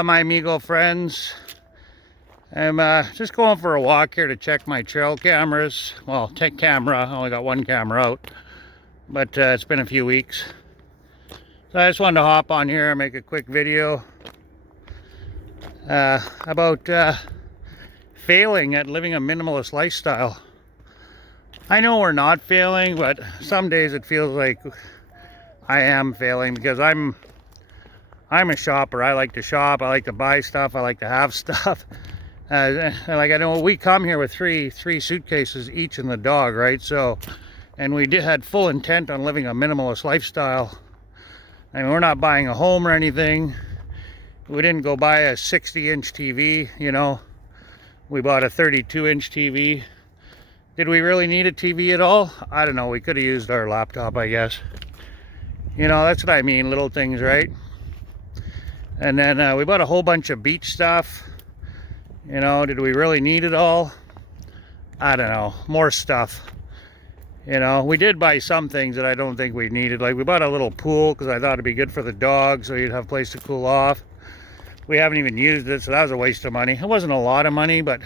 Hola, my amigo friends. I'm just going for a walk here to check my trail cameras. Well, take camera. I only got one camera out, but it's been a few weeks. So I just wanted to hop on here and make a quick video about failing at living a minimalist lifestyle. I know we're not failing, but some days it feels like I am failing because I'm a shopper. I like to shop. I like to buy stuff. I like to have stuff. Like I know we come here with three suitcases each in the dog, right? So, and we had full intent on living a minimalist lifestyle. I mean, we're not buying a home or anything. We didn't go buy a 60-inch TV, you know. We bought a 32-inch TV. Did we really need a TV at all? I don't know. We could have used our laptop, I guess. You know, that's what I mean, little things, right? And then we bought a whole bunch of beach stuff. You know, did we really need it all? I don't know. More stuff. You know, we did buy some things that I don't think we needed. Like we bought a little pool because I thought it'd be good for the dog so you'd have a place to cool off. We haven't even used it, so that was a waste of money. It wasn't a lot of money, but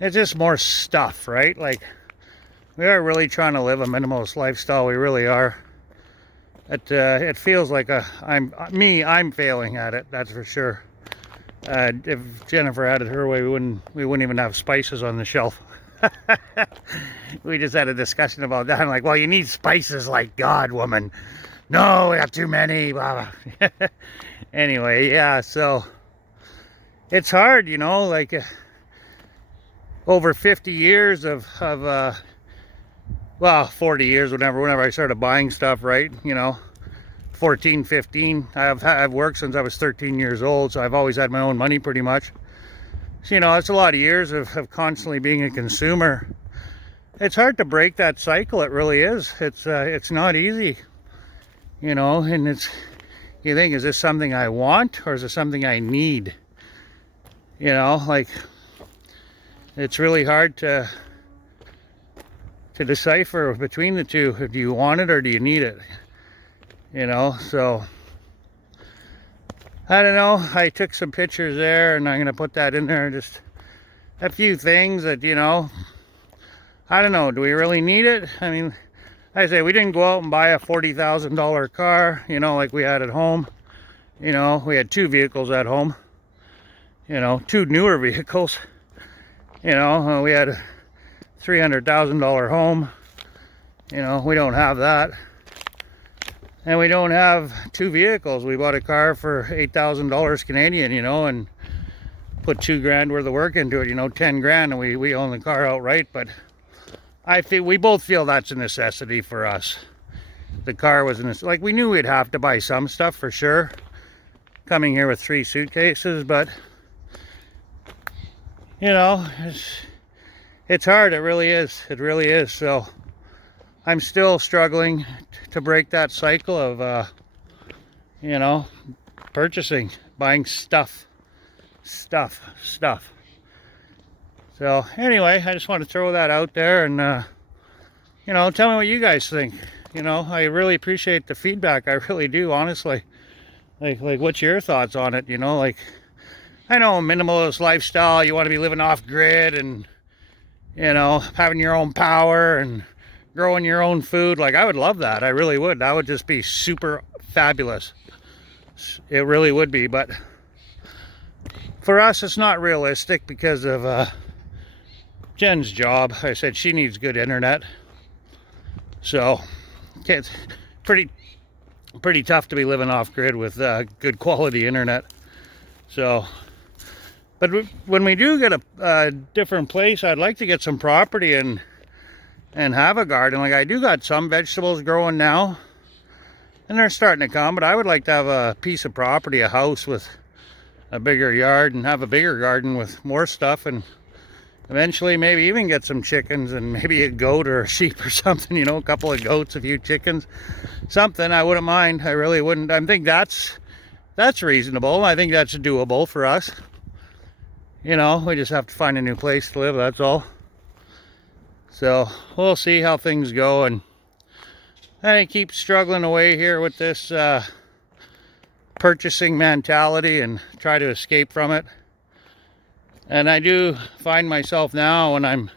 it's just more stuff, right? Like, we are really trying to live a minimalist lifestyle. We really are. It feels like I'm failing at it, that's for sure. If Jennifer had it her way, we wouldn't even have spices on the shelf. We just had a discussion about that. I'm like, well, you need spices like God, woman. No, we have too many. Blah, blah. Anyway, yeah, so it's hard, you know, like over 50 years of well, 40 years, whenever I started buying stuff, right? You know, 14, 15. I've worked since I was 13 years old, so I've always had my own money pretty much. So, you know, it's a lot of years of constantly being a consumer. It's hard to break that cycle. It really is. It's not easy, you know, and you think, is this something I want or is this something I need? You know, like, it's really hard to decipher between the two. Do you want it or do you need it? You know, so I don't know. I took some pictures there and I'm going to put that in there. Just a few things that, you know, I don't know. Do we really need it? I mean, I say we didn't go out and buy a $40,000 car, you know, like we had at home. You know, we had two vehicles at home. You know, two newer vehicles. You know, we had a $300,000 home. You know, we don't have that. And we don't have two vehicles. We bought a car for $8,000 Canadian, you know, and put $2,000 worth of work into it, you know, 10 grand, and we own the car outright. But I feel we both feel that's a necessity for us. The car was like, we knew we'd have to buy some stuff for sure. Coming here with 3 suitcases, but you know, it's hard. It really is. It really is. So I'm still struggling to break that cycle of, you know, purchasing, buying stuff. So anyway, I just want to throw that out there and, you know, tell me what you guys think. You know, I really appreciate the feedback. I really do, honestly. Like what's your thoughts on it? You know, like, I know minimalist lifestyle, you want to be living off grid and, you know, having your own power and growing your own food. Like, I would love that. I really would. That would just be super fabulous. It really would be. But for us, it's not realistic because of Jen's job. I said she needs good internet. So it's pretty tough to be living off grid with good quality internet. So, but when we do get a different place, I'd like to get some property and have a garden. Like, I do got some vegetables growing now, and they're starting to come, but I would like to have a piece of property, a house with a bigger yard, and have a bigger garden with more stuff, and eventually maybe even get some chickens and maybe a goat or a sheep or something, you know, a couple of goats, a few chickens, something. I wouldn't mind. I really wouldn't. I think that's reasonable. I think that's doable for us. You know, we just have to find a new place to live, that's all. So we'll see how things go, and I keep struggling away here with this purchasing mentality and try to escape from it. And I do find myself now when I'm,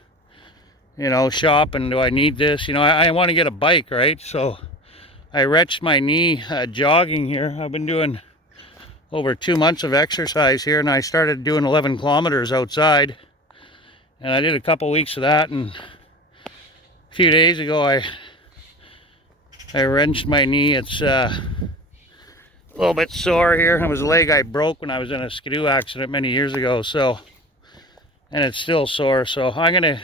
you know, shopping, do I need this? You know, I want to get a bike, right? So I wrenched my knee jogging here. I've been doing over 2 months of exercise here, and I started doing 11 kilometers outside. And I did a couple weeks of that, and a few days ago I wrenched my knee. It's a little bit sore here. It was a leg I broke when I was in a skidoo accident many years ago, so, and it's still sore. So I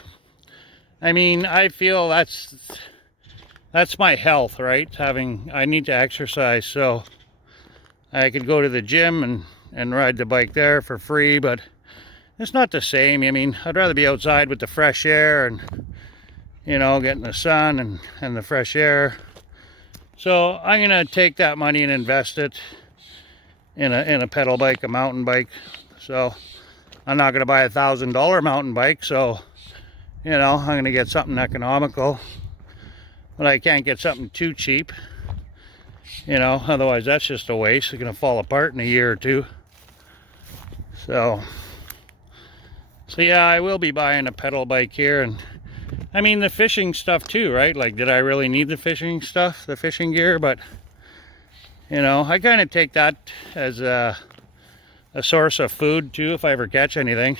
feel that's my health, right? I need to exercise, so I could go to the gym and ride the bike there for free, but it's not the same. I mean, I'd rather be outside with the fresh air and, you know, getting the sun and the fresh air. So I'm gonna take that money and invest it in a pedal bike, a mountain bike. So I'm not gonna buy $1,000 mountain bike, so, you know, I'm gonna get something economical. But I can't get something too cheap, you know, otherwise that's just a waste. It's gonna fall apart in a year or two. So yeah, I will be buying a pedal bike here. And I mean, the fishing stuff too, right? Like, did I really need the fishing stuff, the fishing gear? But, you know, I kind of take that as a source of food too, if I ever catch anything.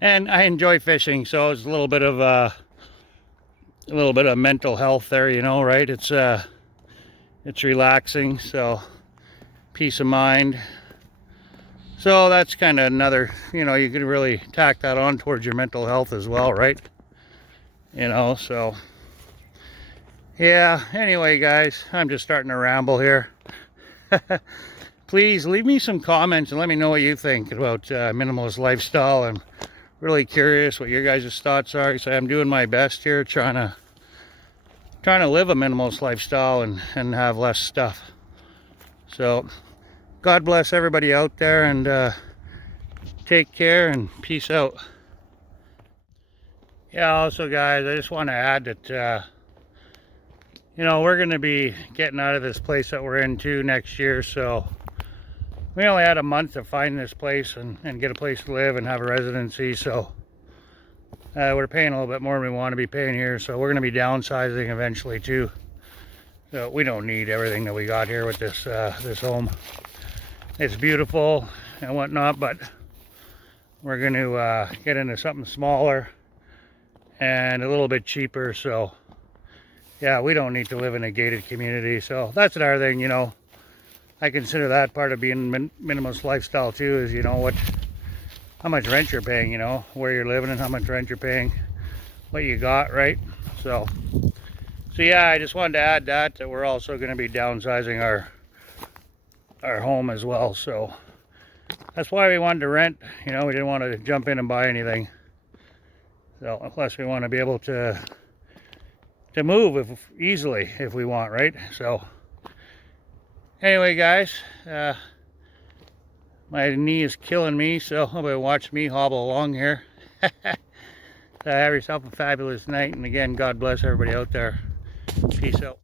And I enjoy fishing, so it's a little bit of mental health there, you know, right? It's relaxing, so peace of mind. So that's kind of another, you know, you could really tack that on towards your mental health as well, right? You know, so yeah. Anyway, guys, I'm just starting to ramble here. Please leave me some comments and let me know what you think about minimalist lifestyle. I'm really curious what your guys' thoughts are. So I'm doing my best here, trying to live a minimalist lifestyle and have less stuff. So God bless everybody out there, and take care and peace out. Yeah, also guys, I just want to add that you know, we're going to be getting out of this place that we're in too next year. So we only had a month to find this place and get a place to live and have a residency. So we're paying a little bit more than we want to be paying here. So we're going to be downsizing eventually too. So we don't need everything that we got here with this this home. It's beautiful and whatnot, but we're going to get into something smaller and a little bit cheaper. So yeah, we don't need to live in a gated community. So that's another thing, you know, I consider that part of being minimalist lifestyle too, is, you know, how much rent you're paying, you know, where you're living and how much rent you're paying, what you got, right? So yeah, I just wanted to add that we're also going to be downsizing our home as well. So that's why we wanted to rent. You know, we didn't want to jump in and buy anything. So plus we want to be able to move easily if we want, right? So anyway, guys, my knee is killing me, so I'm gonna watch me hobble along here. So have yourself a fabulous night, and again, God bless everybody out there. Peace out.